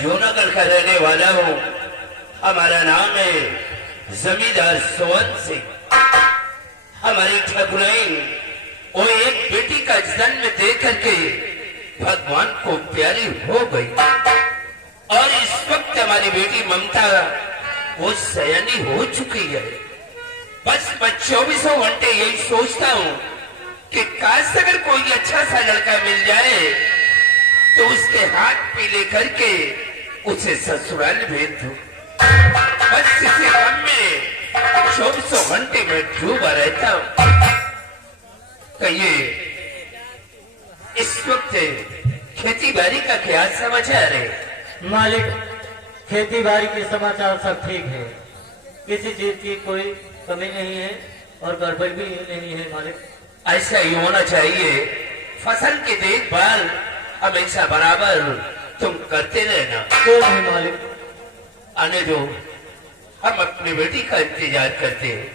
जूनागढ़ का रहने वाला हूँ। हमारा नाम है जमींदार सोवन सिंह। हमारी ठाकुराइन वो एक बेटी का जन्म दे करके भगवान को प्यारी हो गई और इस वक्त हमारी बेटी ममता वो सयानी हो चुकी है। बस मैं 24 घंटे यही सोचता हूँ कि काश अगर कोई अच्छा सा लड़का मिल जाए तो उसके हाथ पे लेकर के उसे ससुराल भेज दूं। बस इसी काम में 24 घंटे में डूबा रहता हूँ। कहिए इस वक्त खेती बाड़ी का क्या समाचार है? मालिक, खेती बाड़ी के समाचार सब ठीक है, किसी चीज की कोई कमी नहीं है और गड़बड़ भी नहीं है मालिक। ऐसा ही होना चाहिए। फसल की देखभाल हमेशा बराबर तुम करते रहना। क्यों नहीं मालिक? आने दो, हम अपनी बेटी का इंतजार करते हैं।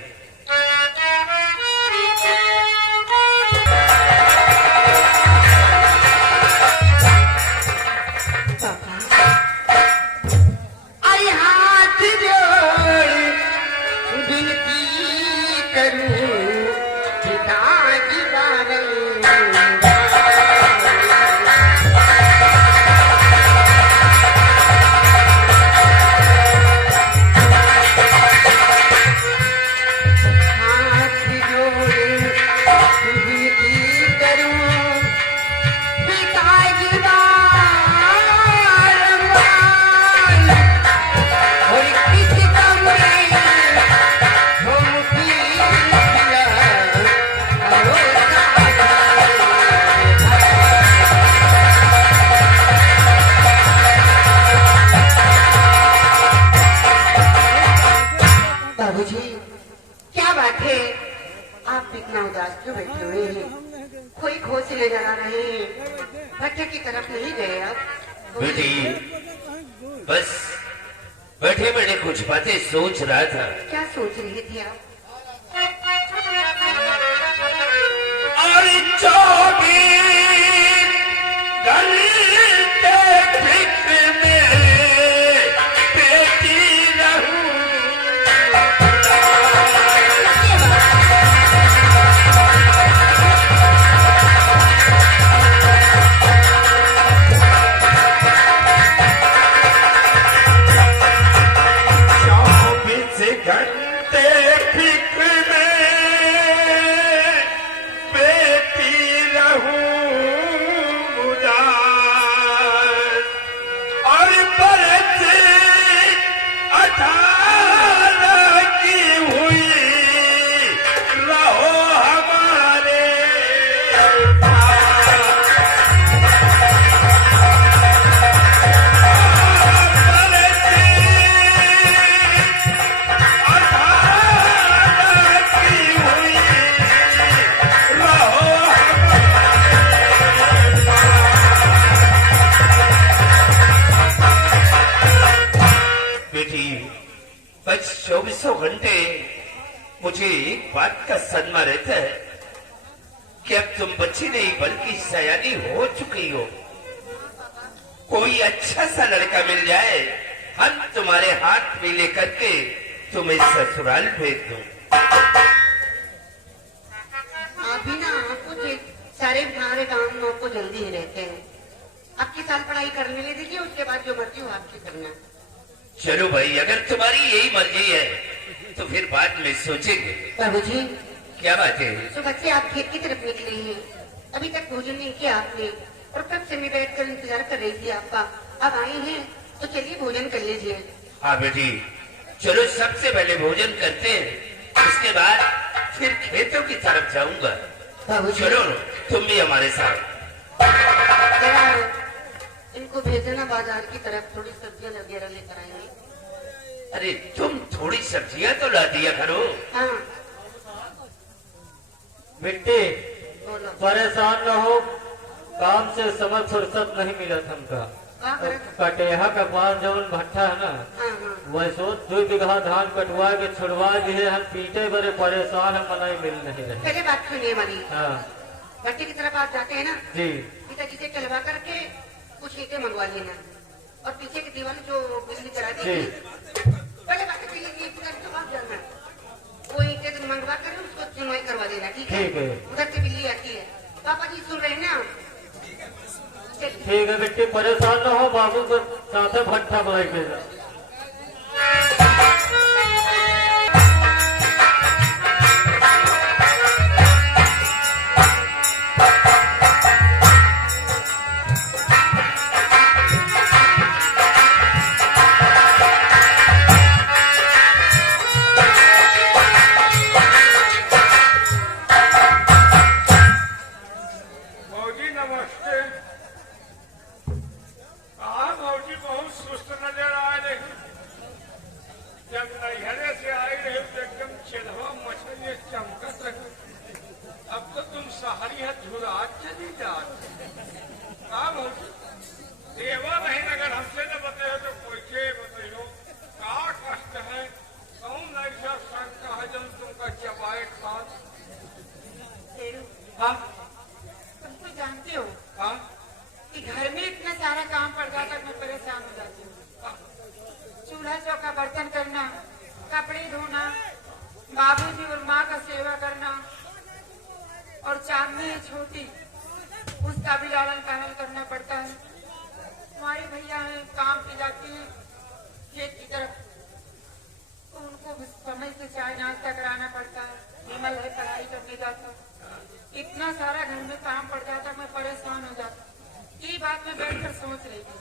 अरे हाथ जोड़ विनती करूं पिताजी बारंबार। हाथ जोड़ विनती करूं पिताजी बारंबार। और किस कमरे झोंकी दिया बाबूजी, क्या बात है? आप इतना उदास क्यों बैठे हुए हैं? कोई खोज से नजर आ रहे हैं, भट्टे की तरफ नहीं गए आप? बेटी बस बैठे बैठे कुछ बातें सोच रहा था। क्या सोच रहे थे आप? और 24 घंटे फिक्र में बेटी रहूं। घंटे फिक्र में बेटी रहूं उदास। और बरस 18 की हुई रहो हमारे पास। बेटी बस 24 घंटे मुझे एक बात का सदमा रहता है कि अब तुम बच्ची नहीं बल्कि सयानी हो चुकी हो। कोई अच्छा सा लड़का मिल जाए, हम तुम्हारे हाथ में लेकर के तुम्हें ससुराल भेज दूं। अभी ना आपको सारे हमारे गांव में आपको जल्दी ही रहते हैं। आपकी साल पढ़ाई करने ले दीजिए, उसके बाद जो मर्जी हो आपकी करना। चलो भाई, अगर तुम्हारी यही मर्जी है तो फिर बाद में सोचेंगे। बाबूजी, क्या बात है? सुबह से आप खेत की तरफ निकले हैं, अभी तक भोजन नहीं किया आपने और कब से मैं बैठकर इंतजार कर रही थी आपका। अब आए हैं तो चलिए भोजन कर लीजिए। हाँ बेटी, चलो सबसे पहले भोजन करते हैं, उसके बाद फिर खेतों की तरफ जाऊंगा। बाबूजी, चलो तुम भी हमारे साथ। जरा इनको भेजना बाजार की तरफ, थोड़ी सब्जियां वगैरह लेकर आएंगे। अरे तुम थोड़ी सब्जियां तो ला दिया करो। हाँ बेटे, बोलो। परेशान न हो, काम से समय फुर्सत नहीं मिलत हमका। का करत? कटेहा का पास जवन भट्टा है ना, हाँ हाँ, वैसो 2 बीघा धान कटवा के छुड़वा दिए, हम पीटे बड़े परेशान हम मनाई मिल नहीं रहे। पहले बात सुनिए हमारी। हाँ भट्टी की तरफ आप जाते हैं ना, जी, पिताजी से कहलवा करके कुछ ईंटें मंगवा लेना। और पीछे की दीवार जो बिजली चला दी जी। पहले बाकी बिजली की तुरंत जवाब देना, वो ईंटें मंगवा कर उसको चुनाई करवा देना, ठीक है? ठीक है। उधर से बिजली आती है। पापा जी सुन रहे हैं ना? चलिए। ठीक है बेटी, परेशान न हो, बाबू को साथ भट्ठा बुलाई के जा। मौजी नमस्ते। हाँ मौजी बहुत सुस्त नजर आ रही। जब नैहरे से आई रही तो एकदम चेलवा मछली चमकत रही। अब तो तुम सहारी है झुरा चली जा। हाँ मौजी देवा नहीं, अगर हमसे न बताए तो कोई के बताइयो का कष्ट है, कौन ऐसा शंका है जब तुमका चबाए खास। हाँ तुम तो जानते हो हाँ कि घर में इतना सारा काम पड़ जाता है, मैं परेशान हो जाती हूँ। चूल्हा चौका बर्तन करना, कपड़े धोना, बाबूजी और माँ का सेवा करना, और चांदनी है छोटी, उसका भी लालन पालन करना पड़ता है। हमारे भैया हैं, काम पे जाते हैं खेत की तरफ, तो उनको भी समय से चाय नाश्ता कराना पड़ता है। विमल है, पढ़ाई करने जाता है। इतना सारा घर में काम पड़ जाता, मैं परेशान हो जाता। ये बात मैं बैठकर सोच रही थी।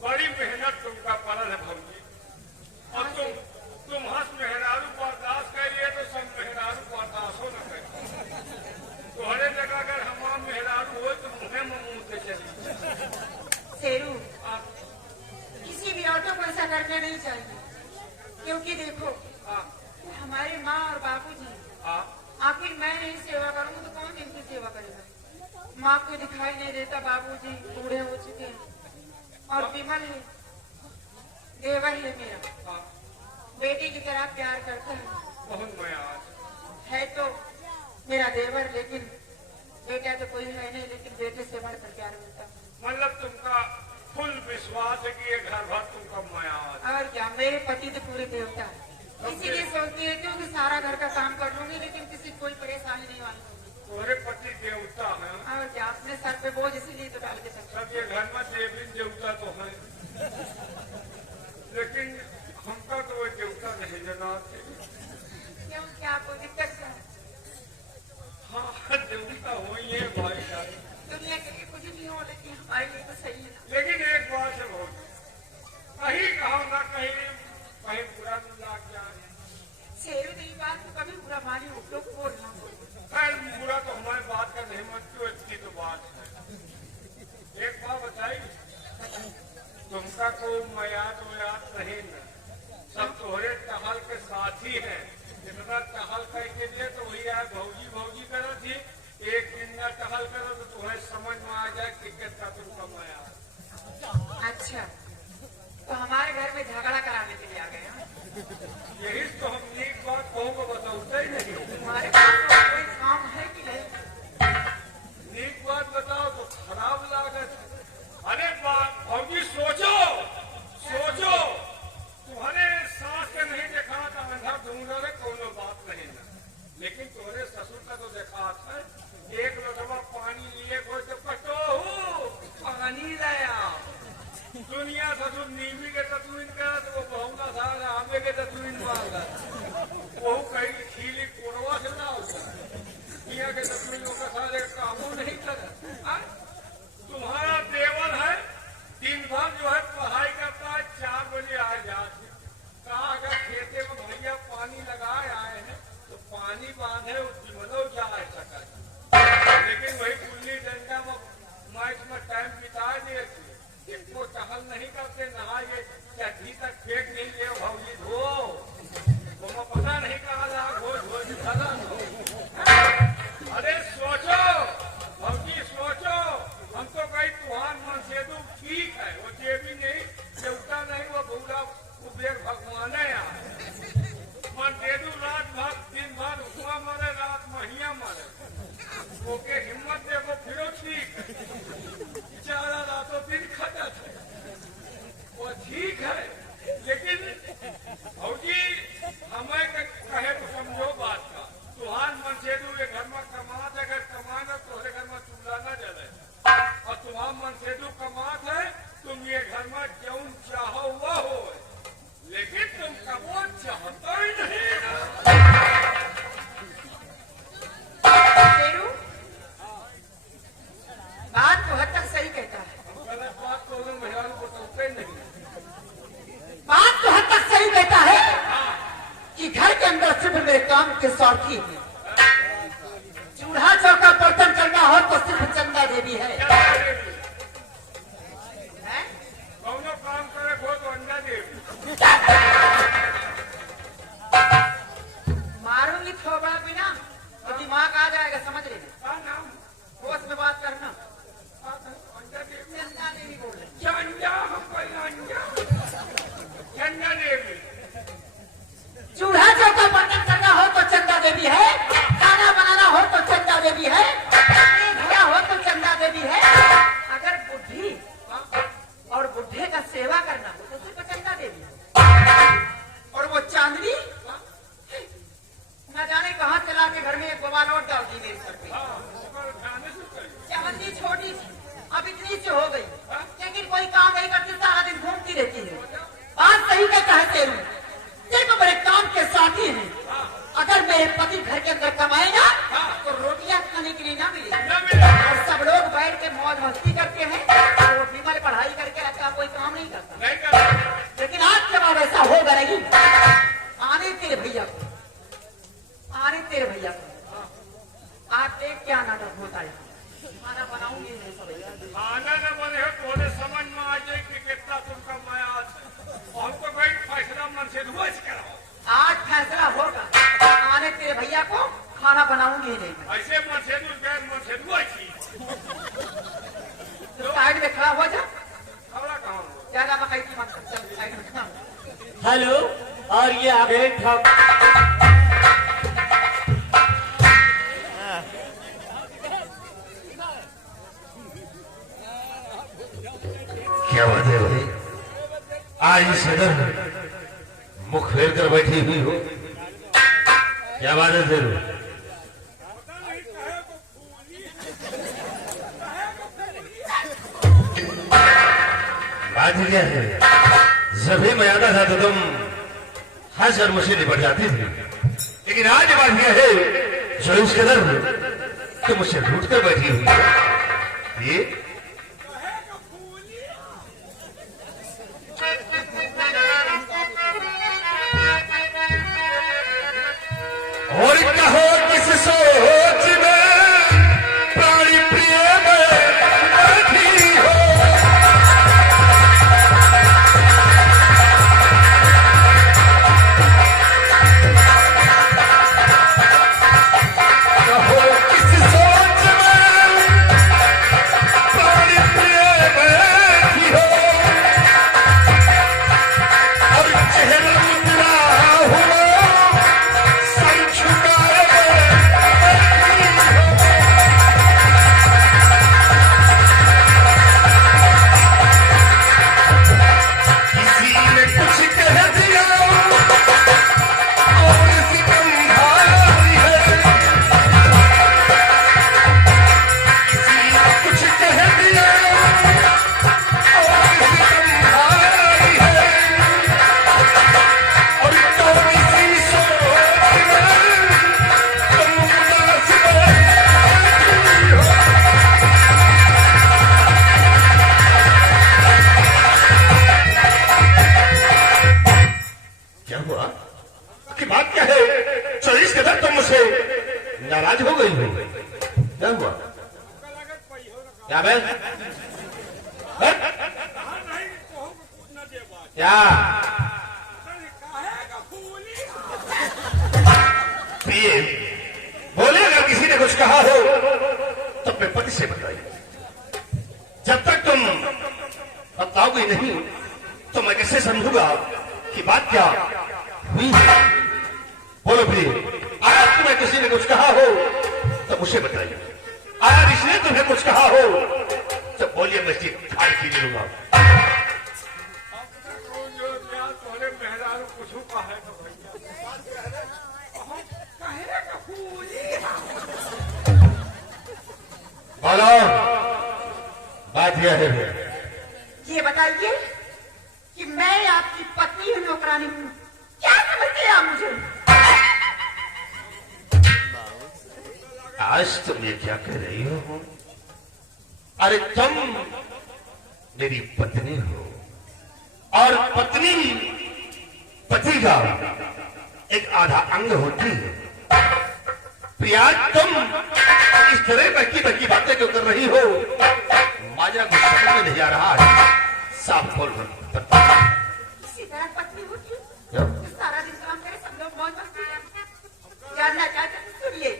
बड़ी मेहनत तुमका पड़ल है भौजी, और तुम हंस मेहरारू बर्दाश्त करिए तो सब मेहरारू बर्दाश्त हो न करिए। तुम्हारे जगह अगर हमारा मेहरारू हो तो मुँह में मुँह से चली। शेरू, किसी भी औरतों को ऐसा करना नहीं चाहिए, क्योंकि देखो हमारी माँ और बाबूजी, आखिर मैं नहीं सेवा करूंगी तो कौन इनकी सेवा करेगा? माँ को दिखाई नहीं देता, बाबूजी बूढ़े हो चुके हैं, और विमल है, देवर है मेरा, बेटी की तरह प्यार करता है। बहुत मया है तो मेरा देवर, लेकिन बेटा तो कोई है नहीं, लेकिन बेटे से बढ़कर प्यार मिलता है। मतलब तुमका फुल विश्वास है कि ये घर भर तुमका मया और क्या, मेरे पति तो पूरे देवता है, इसीलिए सोचती है कि सारा घर का काम कर लूंगी, लेकिन किसी कोई परेशानी नहीं आनी। तुम्हारे पति देवता है, और क्या, अपने सर पे बोझ इसीलिए तो डाल के सकते। सब ये घर में देवी देवता तो है, लेकिन हमका तो वो देवता नहीं जनाते। क्यों, क्या आपको दिक्कत है? हाँ देवता हो ही है भाई साहब। दुनिया के लिए कुछ नहीं हो, लेकिन हमारे लिए तो सही है ना। लेकिन एक बात है बहुत, कहीं कहो ना कहीं बुरा न लग जाए। शेरू की बात को कभी बुरा मानी हो, लोग बोलना खैर बुरा तो हमारी बात का नहीं मानती, इतनी तो बात है। एक बात बताई, तुमका को मयात नहीं न, सब तोहरे टहल के साथी हैं। जितना टहल करके दिए तो वही आए भौजी भौजी करो थी, एक दिन न टहल करो तो तुम्हें समझ में आ जाए कि कितना तुमका मया। अच्छा, तो हमारे घर में झगड़ा कराने के लिए आ गए हैं? यही तो हम नीक बात कहूँ को बताते ही नहीं। तुम्हारे पास तो कोई काम है कि नहीं? नीक बात बताओ तो खराब लागत। अरे बात भौजी सोचो सोचो, तुम्हारे सास के नहीं देखा था अंधा ढूंढा रे कोनो बात नहीं ना, लेकिन तुम्हारे ससुर का तो देखा था, एक लोटवा पानी लिए कोई तो पटोहू पानी लाया। दुनिया ससुर नीमी के तत्वीन करा तो वो बहुना था आमे के तत्वीन मांगा, वो कहीं खीली कोरवा से ना होता, दुनिया के तत्वीनों का सारे कामों नहीं करा। तुम्हारा देवर है, दिन भर जो है पढ़ाई करता है, 4 बजे आ जाते। कहा अगर खेते में भैया पानी लगाए आए हैं तो पानी बांधे उमनो जा सका, लेकिन वही गुल्ली डंडा में मैच में टाइम बिता दिए थे। इसको टहल नहीं करते, नहाइए चड्ढी तक फेंक नहीं ले भौजी धो, तुम्हें पता नहीं कहा जा धो धो धो। अरे सोचो भौजी सोचो, हम तो कहीं तुहान मन से तो ठीक है, वो देवी नहीं देवता नहीं, वो भूला कुबेर भगवान है यार। मन दे दू रात भर दिन भर उपमा मारे, रात महिया मारे, ओके हिम्मत देखो फिर ठीक है, बेचारा रातों दिन खटत है। तुम ये घर में क्यों चाहो हुआ हो, लेकिन तुम कबो चाहता ही नहीं। शेरू, बात तो हद तक सही कहता है। गलत बात तो उन महिलाओं को सोचते नहीं। बात तो हद तक सही कहता है कि घर के अंदर सिर्फ मेरे काम के स्वार्थी हैं। चूल्हा चौका बर्तन करना हो तो सिर्फ चंदा देवी है। हैं? कौनो काम करे हो तो अंडा दे। मारूंगी थोबड़ा बिना तो दिमाग आ जाएगा, समझ रहे? हाँ नाम होश में बात करना। अंडा दे। चंदा देवी बोल रहे। चंदा हमको अंडा। चंदा देवी। चूल्हा चौका बर्तन करना हो तो चंदा देवी है, खाना बनाना हो तो चंदा देवी है, भरा हो तो चंदा देवी है। अगर बुद्धि और बुढ़े का सेवा करना हो तो सिर्फ चंदा देवी है। और वो चांदनी न जाने कहाँ चला के घर में एक गोवा लौट डाल दी मेरे सर पे। चांदनी छोटी सी अब इतनी सी हो गई, लेकिन कोई काम नहीं करती, सारा दिन घूमती रहती है। बात सही कहता है शेरू, सिर्फ मेरे काम के साथी हैं। अगर मेरे पति घर के अंदर कमाए ना तो रोटियां खाने के लिए ना मिले, और सब लोग बैठ के मौज मस्ती करते हैं, और वो विमल पढ़ाई करके अच्छा कोई काम नहीं करता। लेकिन आज के बाद ऐसा होगा नहीं। आने तेरे भैया को, आने तेरे भैया को, आप देख क्या नाटक होता है। खाना बनाऊंगी नहीं सब। खाना न बने हो तो समझ में आ जाए कि कितना तुमका माया है। हमको भाई फैसला मन से रोज कराओ। आज फैसला होगा, आने तेरे भैया को खाना बनाऊंगी ही नहीं। ऐसे मन से गैर मन से रोज तो साइड में खड़ा हो जा। खबरा कहाँ हो? ज्यादा मकई की मत कर, चल साइड में खड़ा। हेलो, और ये आगे ठग क्या बात है भाई, आज इस सदर मुख फेर कर बैठी हुई हो, क्या बात है फिर? बात क्या है, जब भी मैं आता था तो तुम हर सर मुझसे निपट जाती थी, लेकिन आज बात यह है जो इस कदर तुम मुझसे रूठ कर बैठी हुई हो। ये और कहो किस सोच में प्राणी प्रिय में बैठी हो, कहो किस सोच में प्राणी प्रिय बैठी हो, और चेहरा मुद्रा हुआ सर झुकाए किसी ने कुछ कह दिया और सितम भारी है, किसी ने कुछ कह दिया और सितम भारी है, और कौन सी सोच में तुम उदास बैठी हो। क्या हुआ की बात क्या है, 24 कदर तुम मुझसे नाराज हो गई हो, क्या हुआ? क्या बे? क्या प्रिय बोले, अगर किसी ने कुछ कहा हो तो अपने पति से बताइए। जब तक तुम बताओगे नहीं तो मैं कैसे समझूंगा कि बात क्या हुई है? बोलो प्रिय, अगर तुम्हें किसी ने कुछ कहा हो तो मुझे बताइए, अगर इसने तुम्हें कुछ कहा हो तो बोलिए, मैं ठीक ठाक की मिलूंगा। तोहरे मेहरारू कुछ कहे तो बोलो, बात यह है ये बताइए कि मैं आपकी पत्नी हूँ, नौकरानी हूँ, क्या समझते हैं आप मुझे? आज तुम ये क्या कह रही हो? अरे तुम मेरी पत्नी हो और पत्नी पति का एक आधा अंग होती है। प्रिया तुम इस तरह बकी बकी बातें क्यों कर रही हो? माजा कुछ समझ में नहीं आ रहा है। साफ बोल इसी तरह पत्नी होती है, सारा दिन काम करे, सब लोग मौज मस्ती करें। जानना चाहते हैं तो सुनिए।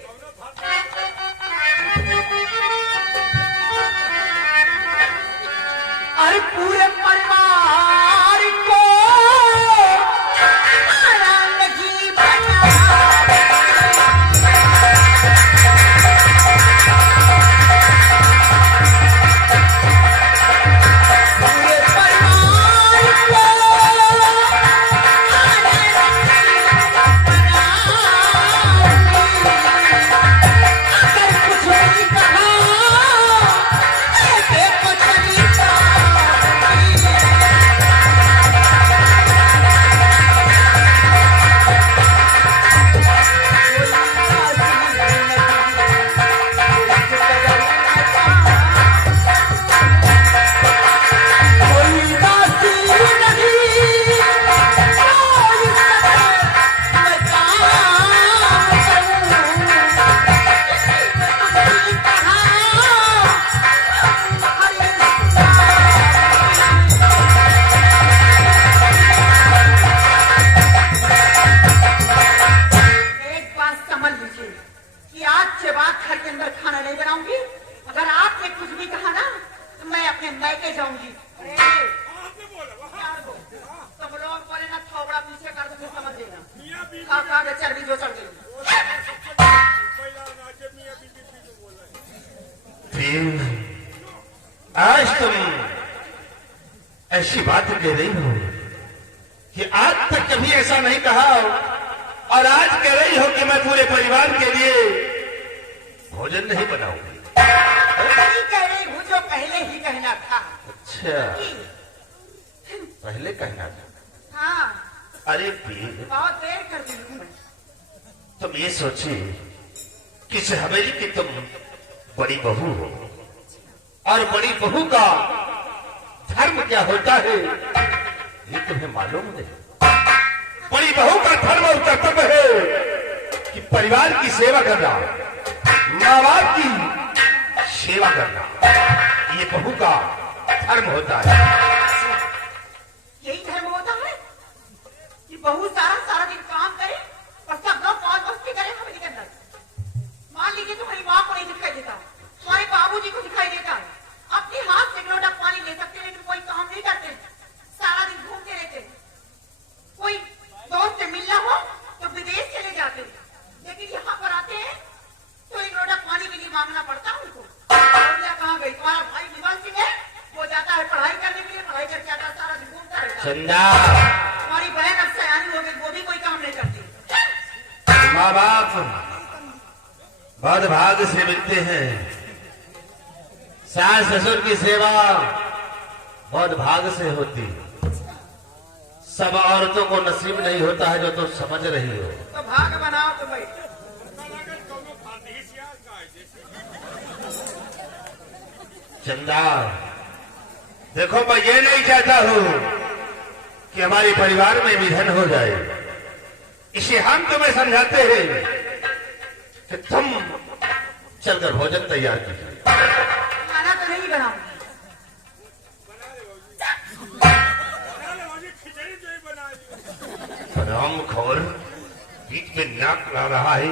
अरे पूरे परिवार को लगी बना, पूरे परिवार को अगर कुछ नहीं कहा देखो तरीका। जाऊंगी। तुम लोग बोले ना थोड़ा पीछे कर दो समझ लेना। खा के चर्बी जो चढ़ गई। आज तुम ऐसी बात कह रही हो कि आज तक कभी ऐसा नहीं कहा और आज कह रही हो कि मैं पूरे परिवार के लिए भोजन नहीं बनाऊंगी। नहीं कह रही हूँ जो पहले ही कहना था। अच्छा, पहले कहना था। हाँ, अरे पीर, बहुत देर कर दी हूँ मैं। तुम ये सोची कि इस हवेली की तुम बड़ी बहू हो और बड़ी बहू का धर्म क्या होता है ये तुम्हें मालूम नहीं। बड़ी बहू का धर्म और कर्तव्य है कि परिवार की सेवा करना, माँ बाप की सेवा करना, ये बहू का धर्म होता है। यही धर्म होता है कि बहू सारा दिन काम करे और सब लोग मौज मस्ती करे हवेली के अंदर। मान लीजिए तुम्हारी माँ को नहीं दिखाई देता, तुम्हारे बाबूजी को दिखाई देता, अपने हाथ से लोटा पानी ले सकते लेकिन कोई काम नहीं करते, सारा दिन घूमते रहते। कोई दोस्त से मिलना हो तो विदेश चले जाते, लेकिन यहाँ पर आते हैं तो एक लोटा पानी के लिए मांगना पड़ता है उनको। कहाँ गई तुम्हारा भाई निवाल सिंह है, वो जाता है पढ़ाई करने के लिए, पढ़ाई करके आता है, सारा दिन घूमता रहता है। चंदा, तुम्हारी बहन अब सयानी हो गई, वो भी कोई काम नहीं करती। माँ बाप बहुत भाग से मिलते हैं, सास ससुर की सेवा बहुत भाग से होती। सब औरतों को नसीब नहीं होता है जो तुम समझ रही हो। तो भाग बनाओ तुम भाई। चंदा, देखो मैं ये नहीं चाहता हूं कि हमारे परिवार में विघन हो जाए, इसे हम तुम्हें समझाते हैं कि तुम चलकर भोजन तैयार कीजिए। खाना तो नहीं बनाऊंगी। राम खोर बीच में नाक ला रहा है,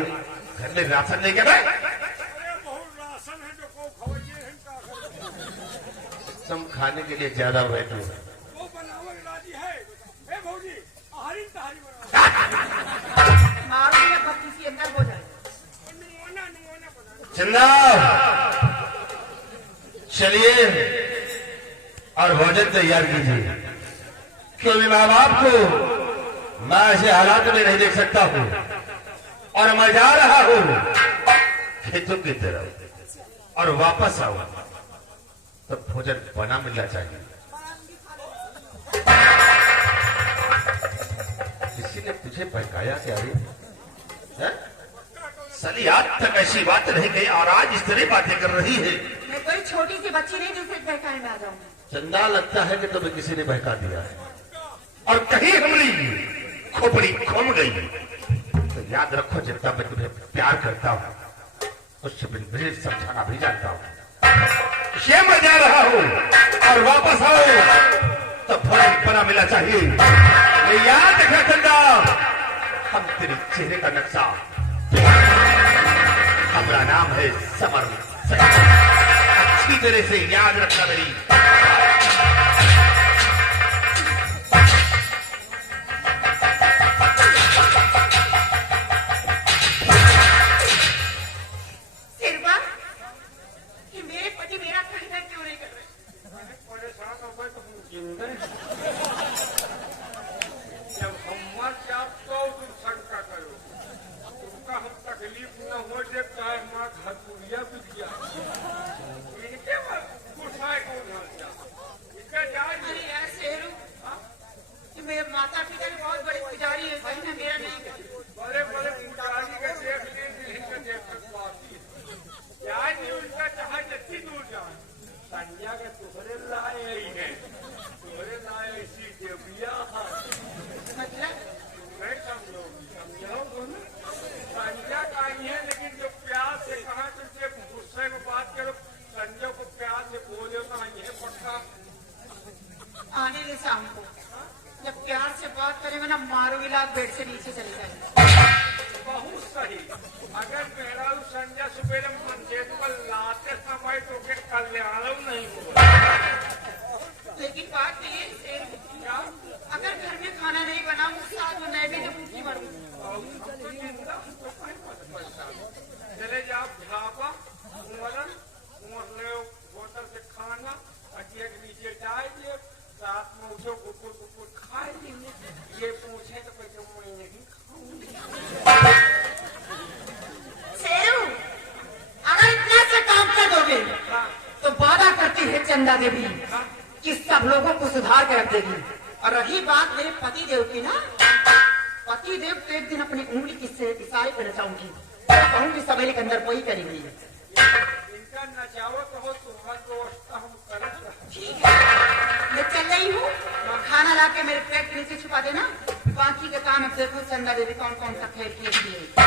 घर में राशन नहीं क्या? तुम खाने के लिए ज्यादा बैठो। मारूंगी अब किसी अंदर हो जाए। चंदा, चलिए और भोजन तैयार कीजिए, क्योंकि माँ बाप को मैं ऐसे हालात में नहीं देख सकता हूँ और मैं जा रहा हूँ खेतों की तरफ और वापस आऊंगा तो भोजन बना मिलना चाहिए। किसी ने तुझे बहकाया क्या रे? हैं? साली आज तक ऐसी बात नहीं कही और आज इस तरह बातें कर रही है। मैं कोई छोटी सी बच्ची नहीं जिसे बहकाने में आ जाऊंगी। चंदा लगता है कि तुम्हें किसी ने बहका दिया है। और कहीं हमारी खोपड़ी खोम गई तो याद रखो, जितना मैं तुम्हें प्यार करता हूँ उससे बिल्कुल समझाना भी जानता हूँ। ये मैं जा रहा हूँ और वापस आओ तो थोड़ा पना मिला चाहिए। ये याद रखना चंदा, हम तेरे चेहरे का नक्शा, हमारा नाम है समर। अच्छी तरह से याद रखना मेरी। सिर्फा कि मेरे पति मेरा खरीदार क्यों नहीं कर रहे? परेशान हो गए तो हम जिंदे जब हम मर जाओ तो तुम शंका करो, तुमका हम तकलीफ न हो जब चाहे हमारा घर पुड़िया बिक जाए। इनके गुस्साए कौन हल जा इनके जाए। अरे यार शेरू, कि मेरे माता पिता भी बहुत बड़े पुजारी है, कहीं ना मेरा नहीं कर। बड़े बड़े पुजारी के देख लिए दिल्ली के देख तक पाती क्या नहीं उनका चाहे जितनी दूर जाए। संज्ञा के तुहरे लाए ही है, तुहरे लाए इसी देविया मतलब नहीं समझो बोलो संज्ञा का ही है, लेकिन जो प्यार से कहा तुझसे गुस्से में बात करो, संजय को प्यार से बोले तो ये पक्का आने दे शाम को, जब प्यार से बात करेंगे ना मारूंगी लात बेड से नीचे चले जाएंगे। बहुत सही। अगर मेरा संजय सुबह मंचेत पर लाते समय तो के कल्याण नहीं हुआ। लेकिन बात ये है शेरू, क्या अगर घर में खाना नहीं बना साथ में मैं भी तो भूखी मरूंगी। चले जाओ ढाबा उमरन उमर होटल से खाना अटिया के नीचे जाइए, रात में उठो कुकुर कुकुर खाएंगे। ये पूछे तो कोई मैं नहीं खाऊंगी। शेरू, अगर इतना से काम कर दोगे तो वादा करती है चंदा देवी कि सब लोगों को सुधार के रख देगी। और रही बात मेरे पति देव की ना, पति देव तो एक दिन अपनी उंगली किससे इशारे पर नचाऊंगी, कहूंगी सवेरे के अंदर वही करेंगी। इनका नचाओ तो हो तुम्हारा दोस्त हम करत। ठीक है, मैं चल रही हूँ, खाना ला के मेरे पेट के नीचे छुपा देना, बाकी के काम अब देखो चंदा देवी कौन कौन सा खेल खेलती है।